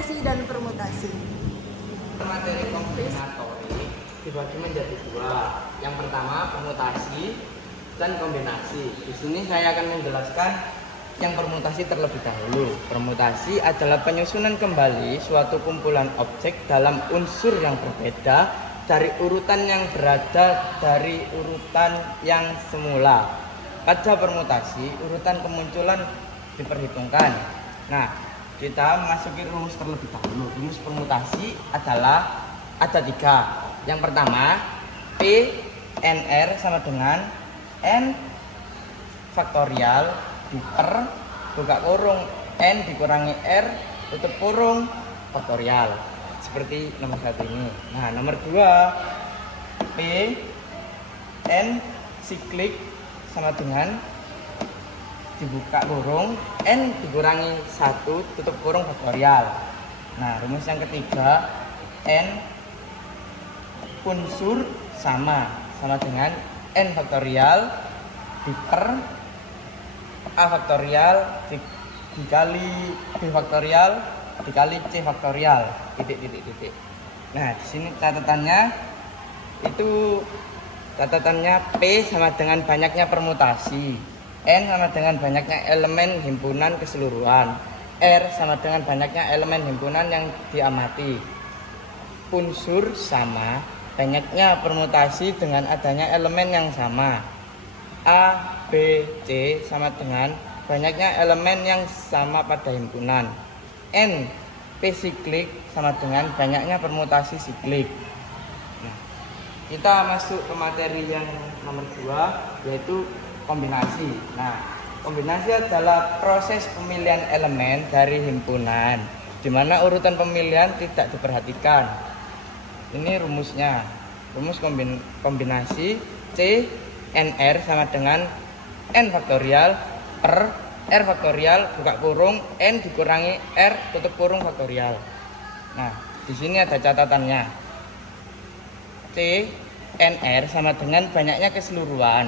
kombinasi dan permutasi. Materi kombinatori dibagi menjadi dua. Yang pertama permutasi dan kombinasi. Di sini saya akan menjelaskan yang permutasi terlebih dahulu. Permutasi adalah penyusunan kembali suatu kumpulan objek dalam unsur yang berbeda dari urutan yang berada dari urutan yang semula. Pada permutasi, urutan kemunculan diperhitungkan. Nah, kita memasuki rumus terlebih dahulu. Rumus permutasi adalah ada tiga. Yang pertama, P NR sama dengan N faktorial per buka kurung N dikurangi R tutup kurung faktorial, seperti nomor satu ini. Nah, nomor dua, P N siklik sama dengan dibuka kurung N dikurangi 1 tutup kurung faktorial. Nah, rumus yang ketiga, N unsur sama dengan N faktorial per A faktorial dikali B faktorial dikali C faktorial titik. Nah, di sini catatannya P sama dengan banyaknya permutasi, N sama dengan banyaknya elemen himpunan keseluruhan, R sama dengan banyaknya elemen himpunan yang diamati. Unsur sama banyaknya permutasi dengan adanya elemen yang sama. A, B, C sama dengan banyaknya elemen yang sama pada himpunan. N, P siklik sama dengan banyaknya permutasi siklik. Nah, kita masuk ke materi yang nomor 2, yaitu kombinasi. Nah, kombinasi adalah proses pemilihan elemen dari himpunan, di mana urutan pemilihan tidak diperhatikan. Ini rumusnya. Rumus kombinasi C NR sama dengan N faktorial per R faktorial buka kurung N dikurangi R tutup kurung faktorial. Nah, di sini ada catatannya. C NR sama dengan banyaknya keseluruhan,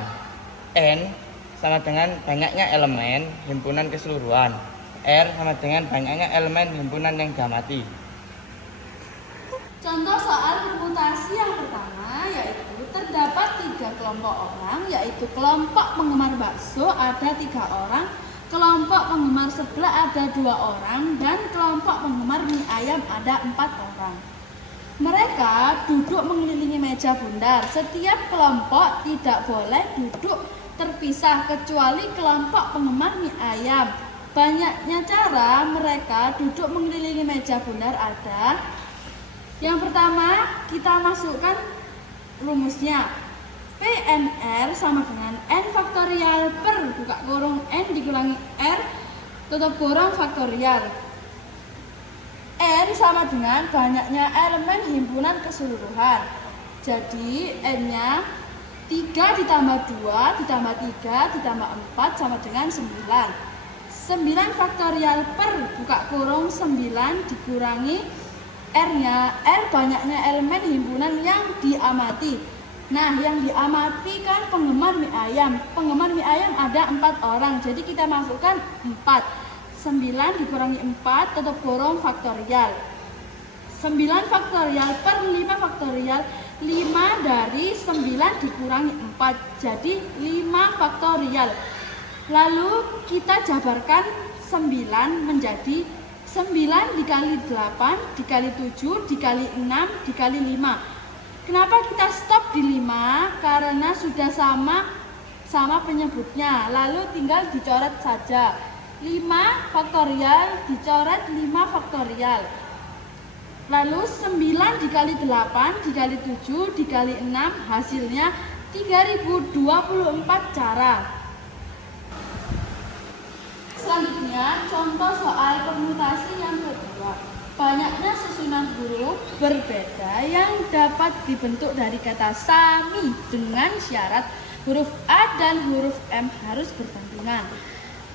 N sama dengan banyaknya elemen himpunan keseluruhan, R sama dengan banyaknya elemen himpunan yang diamati. Contoh soal permutasi yang pertama yaitu terdapat 3 kelompok orang, yaitu kelompok penggemar bakso ada 3 orang, kelompok penggemar seblak ada 2 orang, dan kelompok penggemar mie ayam ada 4 orang. Mereka duduk mengelilingi meja bundar. Setiap kelompok tidak boleh duduk terpisah kecuali kelompok penggemar mie ayam. Banyaknya cara mereka duduk mengelilingi meja bundar ada. Yang pertama, kita masukkan rumusnya. PNR sama dengan N faktorial per buka kurung N dikurangi R tutup kurung faktorial. N sama dengan banyaknya elemen himpunan keseluruhan. Jadi N-nya 3 ditambah 2 ditambah 3 ditambah 4 sama dengan 9. 9 faktorial per buka kurung 9 dikurangi R-nya, R banyaknya elemen himpunan yang diamati. Nah, yang diamati kan penggemar mie ayam. Penggemar mie ayam ada 4 orang, jadi kita masukkan 4. 9 dikurangi 4 tutup kurung faktorial. 9 faktorial per 5 faktorial. 5 dari 9 dikurangi 4, jadi 5 faktorial. Lalu kita jabarkan 9 menjadi 9 dikali 8 dikali 7 dikali 6 dikali 5. Kenapa kita stop di 5? Karena sudah sama penyebutnya. Lalu tinggal dicoret saja. 5 faktorial dicoret 5 faktorial. Lalu 9 dikali 8 dikali 7 dikali 6 hasilnya 3024 cara. Selanjutnya, contoh soal permutasi yang kedua. Banyaknya susunan huruf berbeda yang dapat dibentuk dari kata sami dengan syarat huruf A dan huruf M harus berdampingan.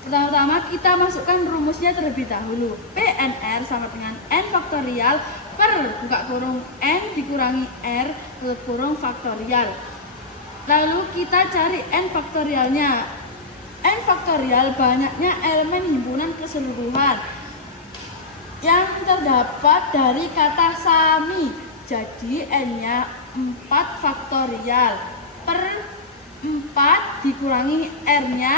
Pertama-tama kita masukkan rumusnya terlebih dahulu. PNR sama dengan N faktorial per buka kurung N dikurangi R tutup kurung faktorial. Lalu kita cari N faktorialnya. N faktorial banyaknya elemen himpunan keseluruhan. yang terdapat dari kata sami. Jadi N-nya 4 faktorial per 4 dikurangi R-nya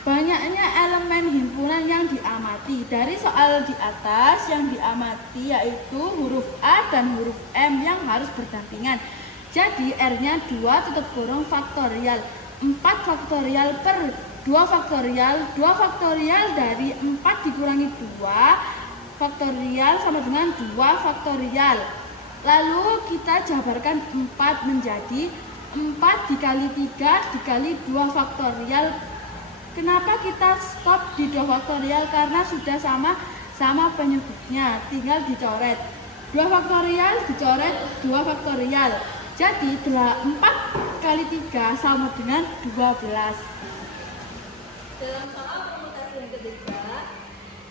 banyaknya elemen himpunan yang diamati. Dari soal di atas yang diamati yaitu huruf A dan huruf M yang harus berdampingan. Jadi R-nya 2 tutup kurung faktorial 4 faktorial per 2 faktorial. 2 faktorial dari 4 dikurangi 2 faktorial sama dengan 2 faktorial. Lalu kita jabarkan 4 menjadi 4 dikali 3 dikali 2 faktorial. Kenapa kita stop di 2 faktorial? Karena sudah sama penyebutnya, tinggal dicoret. 2 faktorial dicoret 2 faktorial. Jadi 4 kali 3 sama dengan 12. Dalam soal permutasi yang ketiga,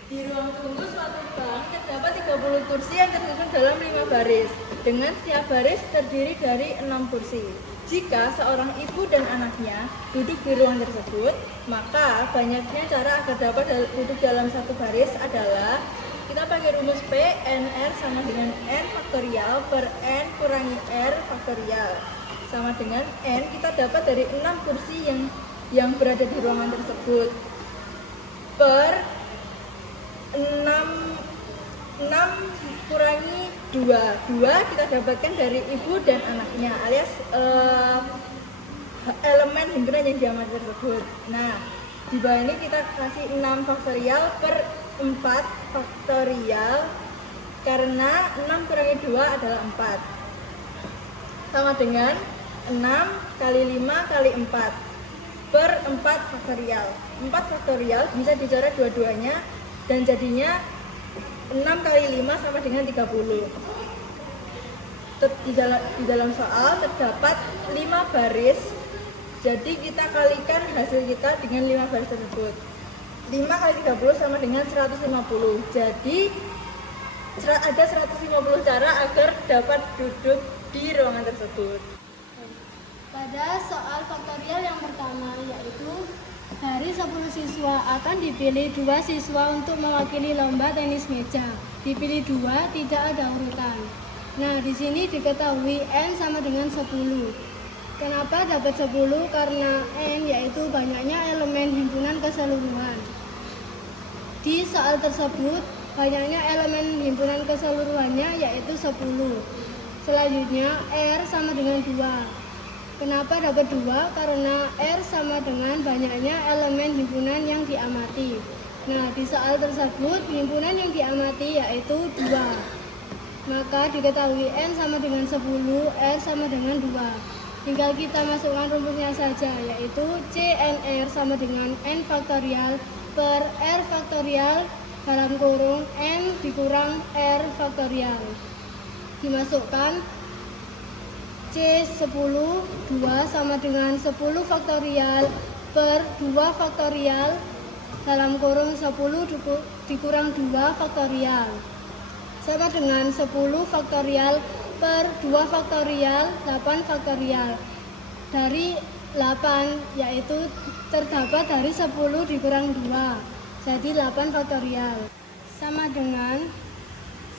di ruang tunggu suatu bank terdapat 30 kursi yang tersusun dalam 5 baris, dengan setiap baris terdiri dari 6 kursi. Jika seorang ibu dan anaknya duduk di ruang tersebut, maka banyaknya cara agar dapat duduk dalam satu baris adalah kita pakai rumus P, NR sama dengan N faktorial per N kurangi R faktorial. Sama dengan N kita dapat dari 6 kursi yang berada di ruangan tersebut per 6 kurangi 2 kita dapatkan dari ibu dan anaknya alias elemen himpunan yang diamati tersebut. Nah, di bawah ini kita kasih 6 faktorial per 4 faktorial karena 6 kurangi 2 adalah 4 sama dengan 6 kali 5 kali 4 per 4 faktorial. 4 faktorial bisa dicoret dua-duanya dan jadinya 6 kali 5 sama dengan 30. Di dalam soal terdapat 5 baris, jadi kita kalikan hasil kita dengan 5 baris tersebut. 5 kali 30 sama dengan 150. Jadi ada 150 cara agar dapat duduk di ruangan tersebut. Pada soal faktorial yang pertama, yaitu dari 10 siswa akan dipilih 2 siswa untuk mewakili lomba tenis meja. Dipilih 2, tidak ada urutan. Nah, di sini diketahui N sama dengan 10. Kenapa dapat 10? Karena N yaitu banyaknya elemen himpunan keseluruhan. Di soal tersebut, banyaknya elemen himpunan keseluruhannya yaitu 10. Selanjutnya, R sama dengan 2. Kenapa dapat 2? Karena R sama dengan banyaknya elemen himpunan yang diamati. Nah, di soal tersebut, himpunan yang diamati yaitu 2. Maka diketahui N sama dengan 10, R sama dengan 2. Tinggal kita masukkan rumusnya saja, yaitu CNR sama dengan N faktorial per R faktorial dalam kurung N dikurang R faktorial. Dimasukkan C10 2 sama dengan 10 faktorial per 2 faktorial dalam kurung 10 dikurang 2 faktorial sama dengan 10 faktorial per 2 faktorial 8 faktorial. Dari 8 yaitu terdapat dari 10 dikurang 2, jadi 8 faktorial sama dengan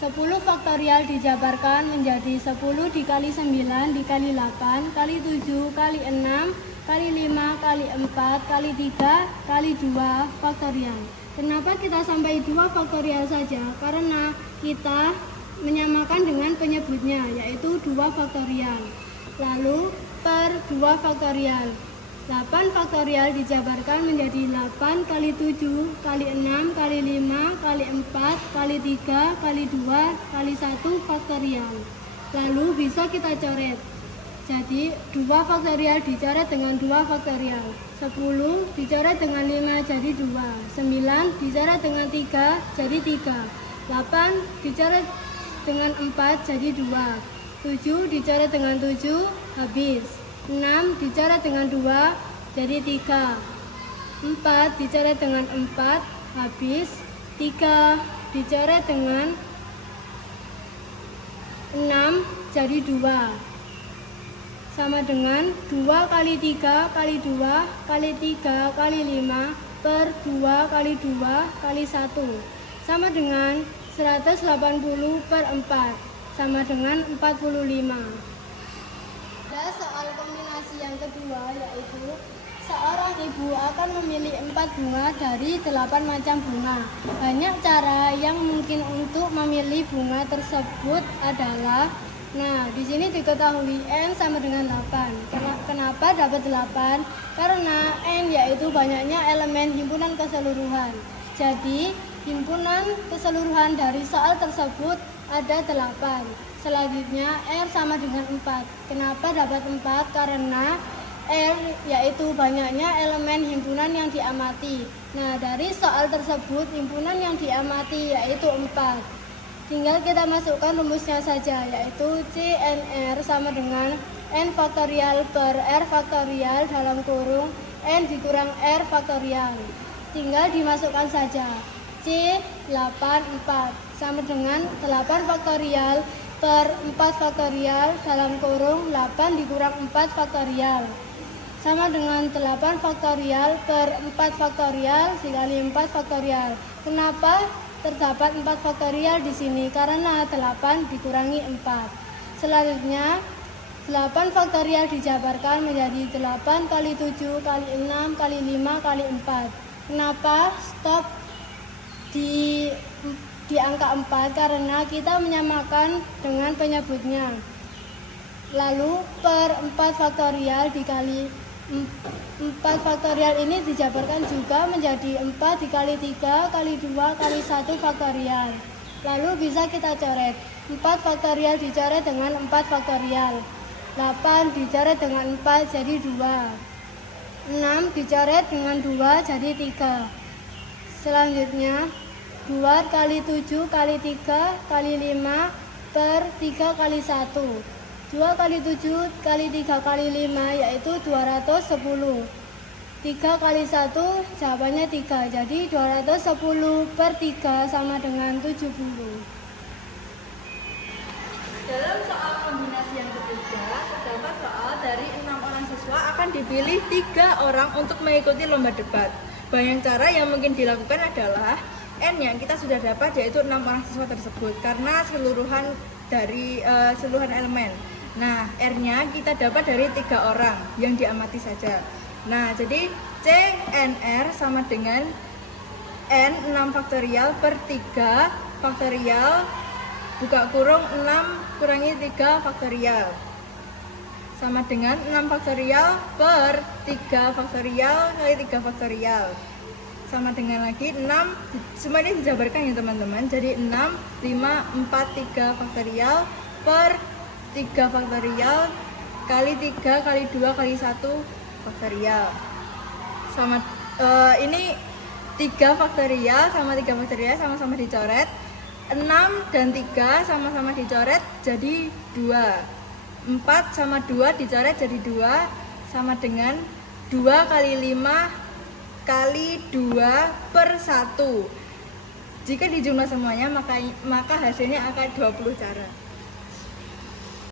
10 faktorial dijabarkan menjadi 10 dikali 9 dikali 8 kali 7 kali 6 kali 5 kali 4 kali 3 kali 2 faktorial. Kenapa kita sampai 2 faktorial saja? Karena kita menyamakan dengan penyebutnya, yaitu 2 faktorial. Lalu per 2 faktorial. 8 faktorial dijabarkan menjadi 8 kali 7 kali 6 kali 5 kali 4 kali 3 kali 2 kali 1 faktorial. Lalu bisa kita coret. Jadi 2 faktorial dicoret dengan 2 faktorial. 10 dicoret dengan 5 jadi 2. 9 dicoret dengan 3 jadi 3. 8 dicoret dengan 4 jadi 2. 7 dicoret dengan 7 habis. 6 dicoret dengan 2 jadi 3. 4 dicoret dengan 4 habis. 3 dicoret dengan 6 jadi 2 sama dengan 2 kali 3 kali 2 kali 3 kali 5 per 2 kali 2 kali 1 sama dengan 180 per 4 sama dengan 45. Ada soal kombinasi yang kedua, yaitu seorang ibu akan memilih 4 bunga dari 8 macam bunga. Banyak cara yang mungkin untuk memilih bunga tersebut adalah, nah, di sini diketahui N sama dengan 8. Kenapa dapat 8? Karena N yaitu banyaknya elemen himpunan keseluruhan. Jadi, himpunan keseluruhan dari soal tersebut ada 8. Selanjutnya, R sama dengan 4. Kenapa dapat 4? Karena R yaitu banyaknya elemen himpunan yang diamati. Nah, dari soal tersebut himpunan yang diamati yaitu 4. Tinggal kita masukkan rumusnya saja, yaitu CNR sama dengan N faktorial per R faktorial dalam kurung N dikurang R faktorial. Tinggal dimasukkan saja. C84 sama dengan 8 faktorial per 4 faktorial dalam kurung 8 dikurang 4 faktorial. Sama dengan 8 faktorial per 4 faktorial dikali 4 faktorial. Kenapa terdapat 4 faktorial di sini? Karena 8 dikurangi 4. Selanjutnya 8 faktorial dijabarkan menjadi 8 kali 7 kali 6 kali 5 kali 4. Kenapa stop di angka 4? Karena kita menyamakan dengan penyebutnya. Lalu per 4 faktorial dikali 4 faktorial ini dijabarkan juga menjadi 4 dikali 3 kali 2 kali 1 faktorial. Lalu bisa kita coret. 4 faktorial dicoret dengan 4 faktorial. 8 dicoret dengan 4 jadi 2. 6 dicoret dengan 2 jadi 3. Selanjutnya 2 kali 7 kali 3 kali 5 per 3 kali 1. 2 kali 7 kali 3 kali 5 yaitu 210. 3 kali 1 jawabannya 3. Jadi 210 per 3 sama dengan 70. Dalam soal kombinasi yang ketiga, terdapat soal dari 6 orang siswa akan dipilih 3 orang untuk mengikuti lomba debat. Banyak cara yang mungkin dilakukan adalah N yang kita sudah dapat yaitu 6 orang siswa tersebut karena seluruhan dari seluruhan elemen. Nah, R-nya kita dapat dari 3 orang yang diamati saja. Nah, jadi CNR sama dengan N 6 faktorial per 3 faktorial buka kurung 6 kurangi 3 faktorial sama dengan 6 faktorial per 3 faktorial kali 3 faktorial sama dengan lagi 6, semua ini dijabarkan ya teman-teman, jadi 6, 5, 4, 3 faktorial per 3 faktorial kali 3 kali 2 kali 1 faktorial sama ini 3 faktorial sama 3 faktorial sama-sama dicoret, 6 dan 3 sama-sama dicoret jadi 2, 4 sama 2 dicoret jadi 2 sama dengan 2 kali 5 kali 2 per 1. Jika dijumlah semuanya maka hasilnya akan 20 cara.